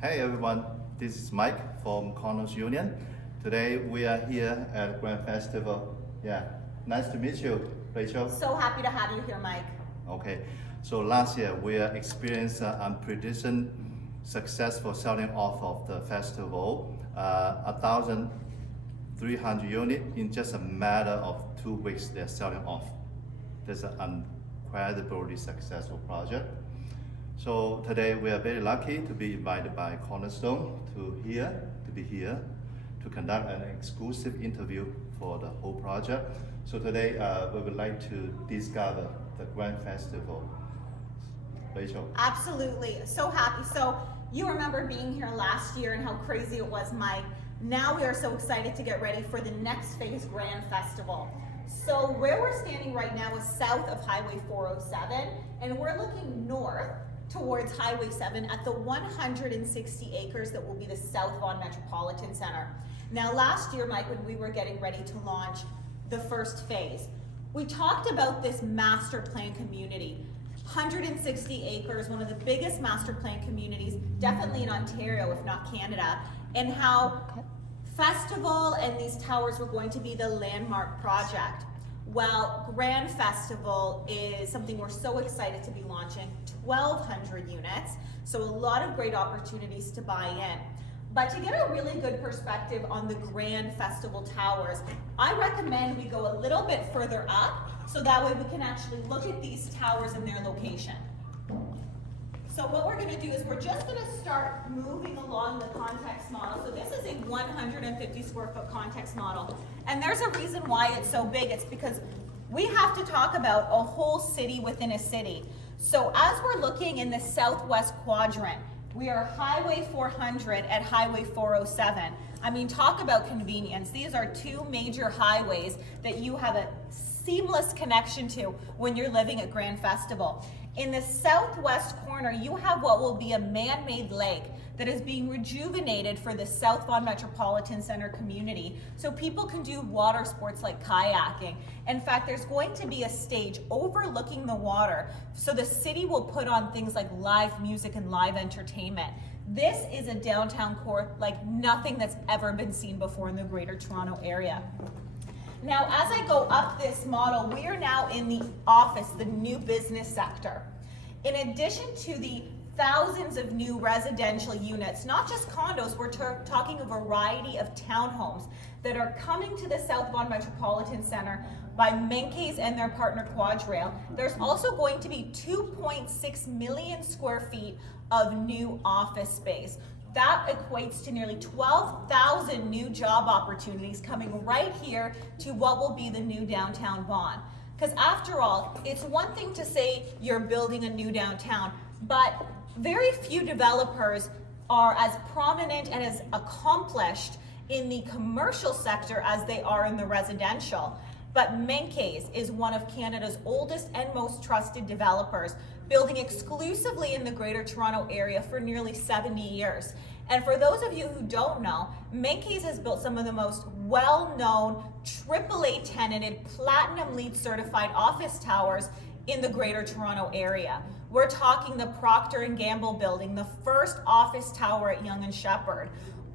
Hey everyone, this is Mike from Condos Union. Today we are here at Grand Festival. Yeah, nice to meet you, Rachel. So happy to have you here, Mike. Okay, so last year we experienced unprecedented successful selling off of the festival, 1,300 units in just a matter of 2 weeks. They're selling off. That's an incredibly successful project. So today we are very lucky to be invited by Cornerstone to be here to conduct an exclusive interview for the whole project. So today we would like to discover the Grand Festival. Rachel. Absolutely, so happy. So you remember being here last year and how crazy it was, Mike. Now we are so excited to get ready for the next phase Grand Festival. So where we're standing right now is south of Highway 407, and we're looking north towards Highway 7 at the 160 acres that will be the South Vaughan Metropolitan Center. Now last year, Mike, when we were getting ready to launch the first phase, we talked about this master plan community. 160 acres, one of the biggest master plan communities, definitely in Ontario, if not Canada, and how Festival and these towers were going to be the landmark project. Well, Grand Festival is something we're so excited to be launching, 1,200 units, so a lot of great opportunities to buy in. But to get a really good perspective on the Grand Festival towers, I recommend we go a little bit further up, so that way we can actually look at these towers and their location. So what we're going to do is we're just going to start moving along the context model. So this is a 150 square foot context model. And there's a reason why it's so big. It's because we have to talk about a whole city within a city. So as we're looking in the southwest quadrant, we are Highway 400 at Highway 407. I mean, talk about convenience. These are two major highways that you have a seamless connection to when you're living at Grand Festival. In the southwest corner, you have what will be a man-made lake that is being rejuvenated for the South Vaughan Metropolitan Center community, so people can do water sports like kayaking. In fact, there's going to be a stage overlooking the water, so the city will put on things like live music and live entertainment. This is a downtown core like nothing that's ever been seen before in the Greater Toronto Area. Now, as I go up this model, we are now in the office, the new business sector. In addition to the thousands of new residential units, not just condos, we're talking a variety of townhomes that are coming to the South Vaughan Metropolitan Center by Menkes and their partner Quadrail. There's also going to be 2.6 million square feet of new office space. That equates to nearly 12,000 new job opportunities coming right here to what will be the new downtown Vaughan. Because after all, it's one thing to say you're building a new downtown, but very few developers are as prominent and as accomplished in the commercial sector as they are in the residential. But Menkes is one of Canada's oldest and most trusted developers, building exclusively in the Greater Toronto Area for nearly 70 years. And for those of you who don't know, Menkes has built some of the most well-known AAA tenanted, Platinum LEED certified office towers in the Greater Toronto Area. We're talking the Procter & Gamble building, the first office tower at Yonge and Sheppard.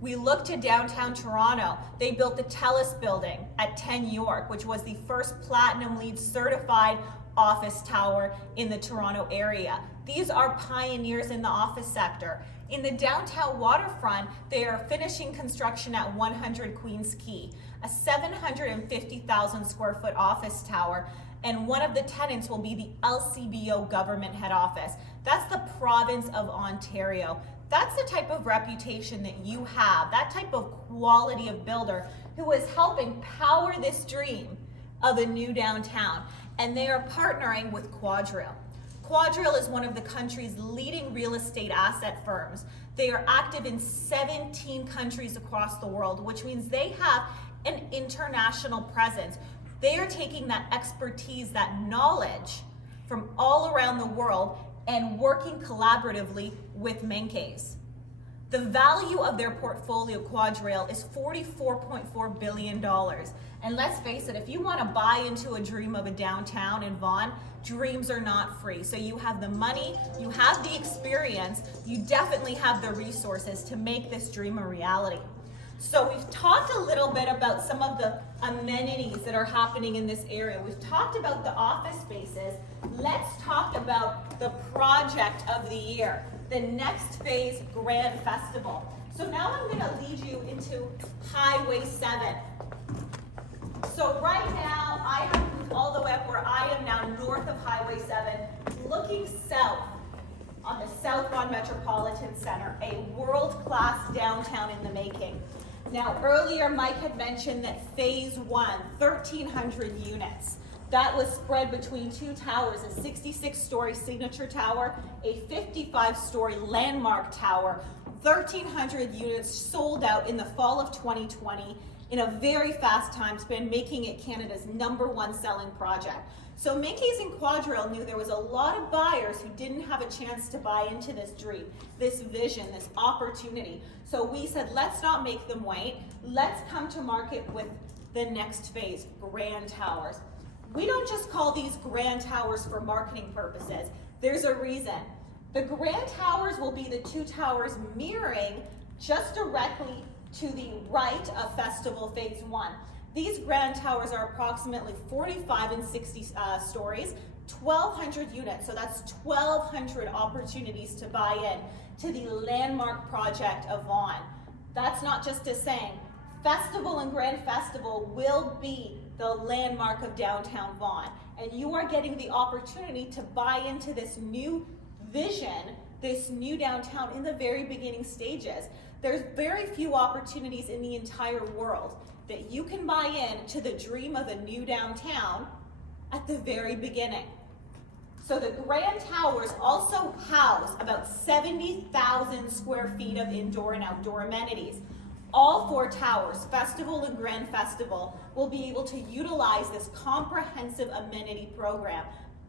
We look to downtown Toronto. They built the TELUS building at 10 York, which was the first Platinum LEED certified office tower in the Toronto area. These are pioneers in the office sector. In the downtown waterfront, they are finishing construction at 100 Queens Quay, a 750,000 square foot office tower, and one of the tenants will be the LCBO government head office. That's the province of Ontario. That's the type of reputation that you have, that type of quality of builder who is helping power this dream of a new downtown. And they are partnering with Quadrail. Quadrail is one of the country's leading real estate asset firms. They are active in 17 countries across the world, which means they have an international presence. They are taking that expertise, that knowledge from all around the world and working collaboratively with Menkes. The value of their portfolio, Quadrail, is $44.4 billion. And let's face it, if you want to buy into a dream of a downtown in Vaughan, dreams are not free. So you have the money, you have the experience, you definitely have the resources to make this dream a reality. So we've talked a little bit about some of the amenities that are happening in this area. We've talked about the office spaces. Let's talk about the project of the year, the next phase Grand Festival. So now I'm going to lead you into Highway 7. So right now I have moved all the way up where I am now north of Highway 7, looking south on the South Vaughan Metropolitan Center, a world-class downtown in the making. Now earlier Mike had mentioned that phase 1, 1,300 units. That was spread between two towers, a 66-story signature tower, a 55-story landmark tower. 1,300 units sold out in the fall of 2020 in a very fast time span, making it Canada's #1 selling project. So Menkes and Quadrail knew there was a lot of buyers who didn't have a chance to buy into this dream, this vision, this opportunity. So we said, let's not make them wait. Let's come to market with the next phase, Grand Towers. We don't just call these Grand Towers for marketing purposes. There's a reason. The Grand Towers will be the two towers mirroring just directly to the right of Festival Phase 1. These Grand Towers are approximately 45 and 60 stories, 1,200 units, so that's 1,200 opportunities to buy in to the landmark project of Vaughan. That's not just a saying. Festival and Grand Festival will be the landmark of downtown Vaughan, and you are getting the opportunity to buy into this new vision, this new downtown in the very beginning stages. There's very few opportunities in the entire world that you can buy in to the dream of a new downtown at the very beginning. So the Grand Towers also house about 70,000 square feet of indoor and outdoor amenities. All four towers, Festival and Grand Festival, will be able to utilize this comprehensive amenity program.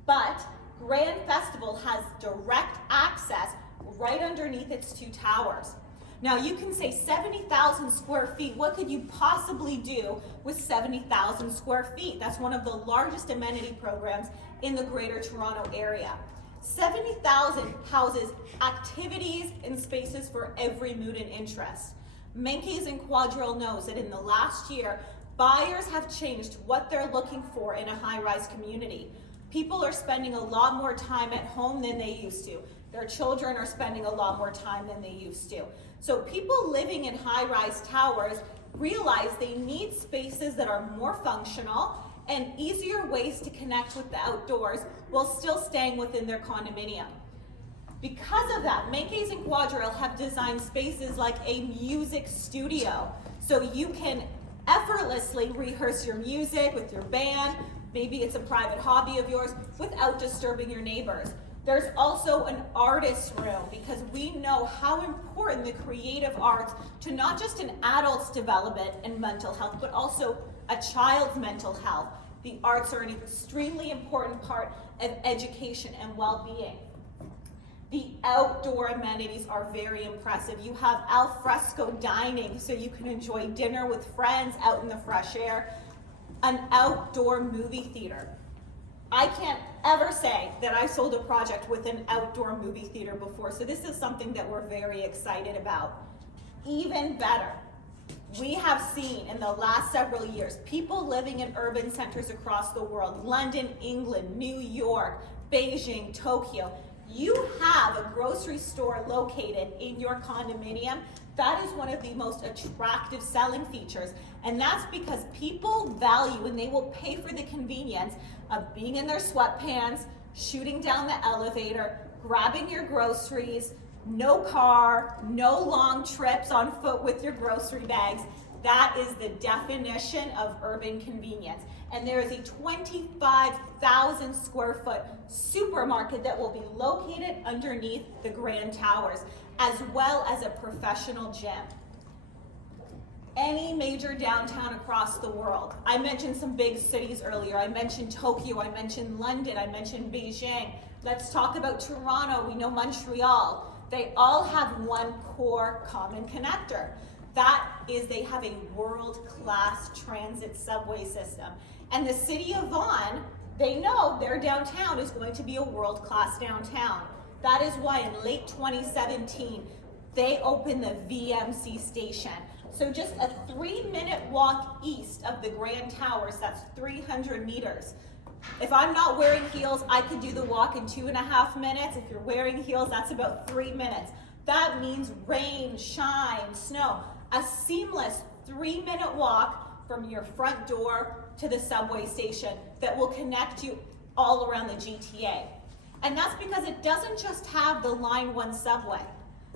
But Grand Festival has direct access right underneath its two towers. Now you can say 70,000 square feet, what could you possibly do with 70,000 square feet? That's one of the largest amenity programs in the Greater Toronto Area. 70,000 houses activities and spaces for every mood and interest. Menkes and Quadrail knows that in the last year, buyers have changed what they're looking for in a high-rise community. People are spending a lot more time at home than they used to. Their children are spending a lot more time than they used to. So people living in high-rise towers realize they need spaces that are more functional and easier ways to connect with the outdoors while still staying within their condominium. Because of that, Menkes and Quadrail have designed spaces like a music studio, so you can effortlessly rehearse your music with your band. Maybe it's a private hobby of yours without disturbing your neighbors. There's also an artist room because we know how important the creative arts to not just an adult's development and mental health, but also a child's mental health. The arts are an extremely important part of education and well-being. The outdoor amenities are very impressive. You have al fresco dining, so you can enjoy dinner with friends out in the fresh air. An outdoor movie theater. I can't ever say that I sold a project with an outdoor movie theater before, so this is something that we're very excited about. Even better, we have seen in the last several years, people living in urban centers across the world, London, England, New York, Beijing, Tokyo. You have a grocery store located in your condominium. That is one of the most attractive selling features, and that's because people value and they will pay for the convenience of being in their sweatpants, shooting down the elevator, grabbing your groceries, no car, no long trips on foot with your grocery bags. That is the definition of urban convenience. And there is a 25,000 square foot supermarket that will be located underneath the Grand Towers, as well as a professional gym. Any major downtown across the world. I mentioned some big cities earlier. I mentioned Tokyo, I mentioned London, I mentioned Beijing. Let's talk about Toronto, we know Montreal. they all have one core common connector. That is, they have a world-class transit subway system. And the city of Vaughan, they know their downtown is going to be a world-class downtown. That is why in late 2017, they opened the VMC station. So just a 3-minute walk east of the Grand Towers, that's 300 meters. If I'm not wearing heels, I could do the walk in 2.5 minutes. If you're wearing heels, that's about 3 minutes. That means rain, shine, snow. A seamless 3-minute walk from your front door to the subway station that will connect you all around the GTA. And that's because it doesn't just have the Line 1 subway.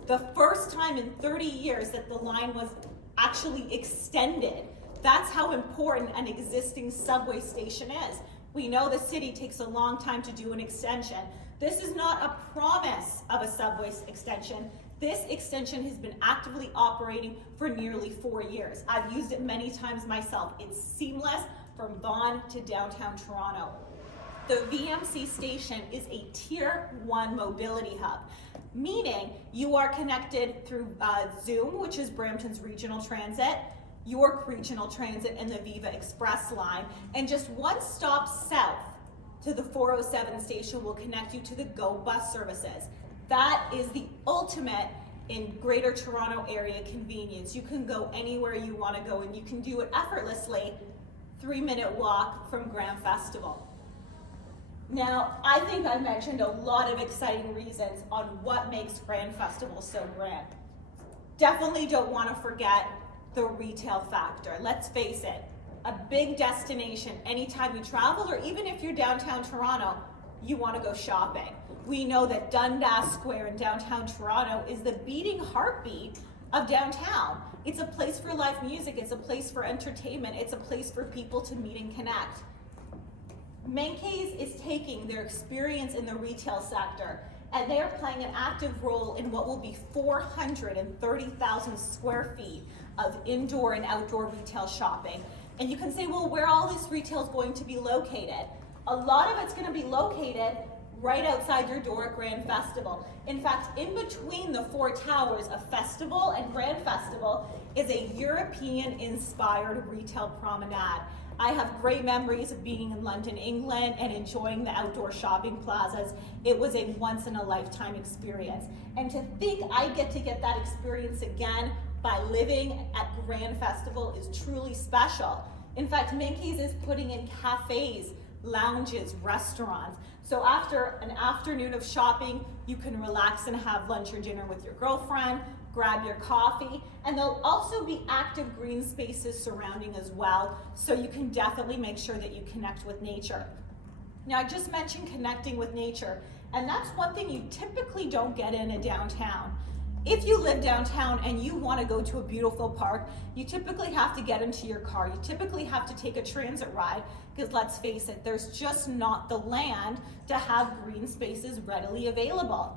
The first time in 30 years that the line was actually extended. That's how important an existing subway station is. We know the city takes a long time to do an extension. This is not a promise of a subway extension. This extension has been actively operating for nearly 4 years. I've used it many times myself. It's seamless from Vaughan to downtown Toronto. The VMC station is a Tier 1 mobility hub, meaning you are connected through Zoom, which is Brampton's regional transit, York Regional Transit, and the Viva Express line, and just one stop south to the 407 station will connect you to the GO bus services. That is the ultimate in Greater Toronto area convenience. You can go anywhere you want to go, and you can do it effortlessly, 3-minute walk from Grand Festival. Now, I think I've mentioned a lot of exciting reasons on what makes Grand Festival so grand. Definitely don't want to forget the retail factor. Let's face it, a big destination, anytime you travel, or even if you're downtown Toronto, you want to go shopping. We know that Dundas Square in downtown Toronto is the beating heartbeat of downtown. It's a place for live music, it's a place for entertainment, it's a place for people to meet and connect. Menkes is taking their experience in the retail sector, and they are playing an active role in what will be 430,000 square feet of indoor and outdoor retail shopping. And you can say, well, where all this retail is going to be located? A lot of it's going to be located right outside your door at Grand Festival. In fact, in between the 4 towers of Festival and Grand Festival is a European-inspired retail promenade. I have great memories of being in London, England, and enjoying the outdoor shopping plazas. It was a once-in-a-lifetime experience. And to think I get that experience again by living at Grand Festival is truly special. In fact, Menkes is putting in cafes, lounges, restaurants. So after an afternoon of shopping, you can relax and have lunch or dinner with your girlfriend, grab your coffee, and there'll also be active green spaces surrounding as well, so you can definitely make sure that you connect with nature. Now, I just mentioned connecting with nature, and that's one thing you typically don't get in a downtown. If you live downtown and you want to go to a beautiful park, you typically have to get into your car. You typically have to take a transit ride, because let's face it, there's just not the land to have green spaces readily available.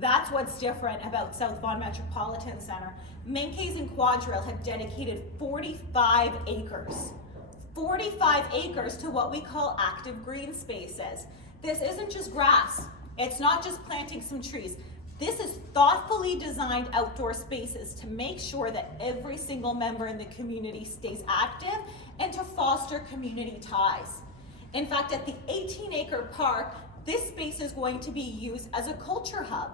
That's what's different about South Vaughan Metropolitan Centre. Menkes and Quadrille have dedicated 45 acres. 45 acres to what we call active green spaces. This isn't just grass. It's not just planting some trees. This is thoughtfully designed outdoor spaces to make sure that every single member in the community stays active and to foster community ties. In fact, at the 18-acre park, this space is going to be used as a culture hub.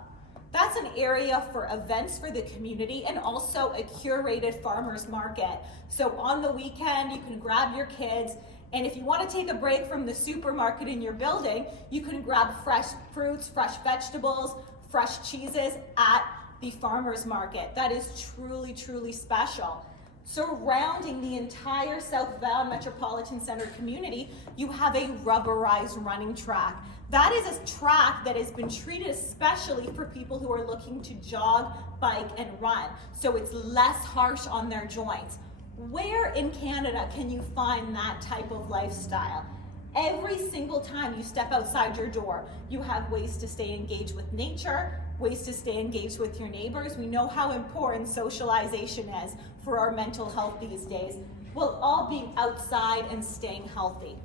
That's an area for events for the community and also a curated farmer's market. So on the weekend, you can grab your kids, and if you want to take a break from the supermarket in your building, you can grab fresh fruits, fresh vegetables, fresh cheeses at the farmer's market. That is truly, truly special. Surrounding the entire South Vaughan Metropolitan Centre community, you have a rubberized running track. That is a track that has been treated especially for people who are looking to jog, bike, and run, so it's less harsh on their joints. Where in Canada can you find that type of lifestyle? Every single time you step outside your door, you have ways to stay engaged with nature, ways to stay engaged with your neighbors. We know how important socialization is for our mental health these days. We'll all be outside and staying healthy.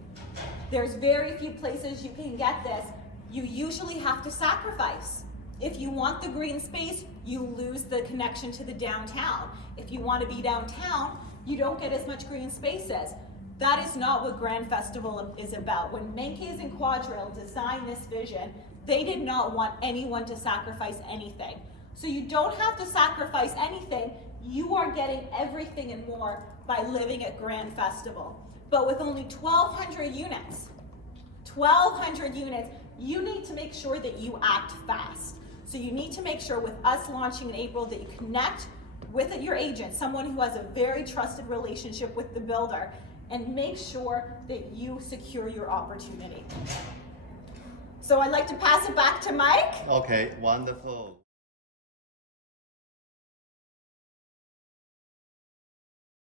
There's very few places you can get this. You usually have to sacrifice. If you want the green space, you lose the connection to the downtown. If you want to be downtown, you don't get as much green spaces. That is not what Grand Festival is about. When Menkes and Quadrille designed this vision, they did not want anyone to sacrifice anything. So you don't have to sacrifice anything. You are getting everything and more by living at Grand Festival. But with only 1,200 units, you need to make sure that you act fast. So you need to make sure with us launching in April that you connect with your agent, someone who has a very trusted relationship with the builder, and make sure that you secure your opportunity. So I'd like to pass it back to Mike. Okay, wonderful.